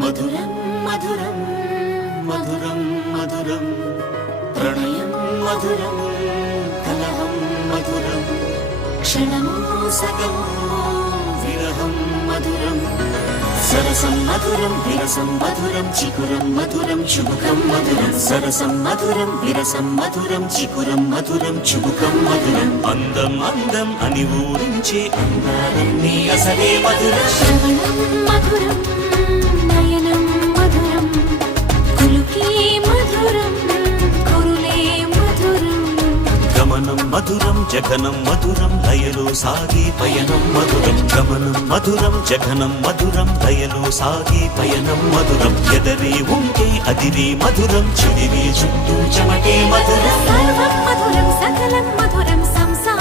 మధురం మధురం మధురం మధురం ప్రణయం మధురం కలహం మధురం క్షణము సగము విరహం మధురం సరసం మధురం విరసం మధురం చికురం మధురం చుబుకం మధురం సరసం మధురం విరసం మధురం చికురం మధురం చుబుకం మధురం అందం అందం అని ఊరించే అందాలన్నీ అసలే మధురం శ్రవణం మధురం నయనం మధురం కులుకే మధురం కురులే మధురం గమనం మధురం జగనం మధురం లయలో సాగే పయనం మధురం గమనం మధురం జగనం మధురం లయలో సాగే పయనం మధురం ఎదరే ఉంటే అదిరే మధురం చెదిరే చుట్టూ చెమటే మధురం సర్వం మధురం సకలం మధురం సంసారం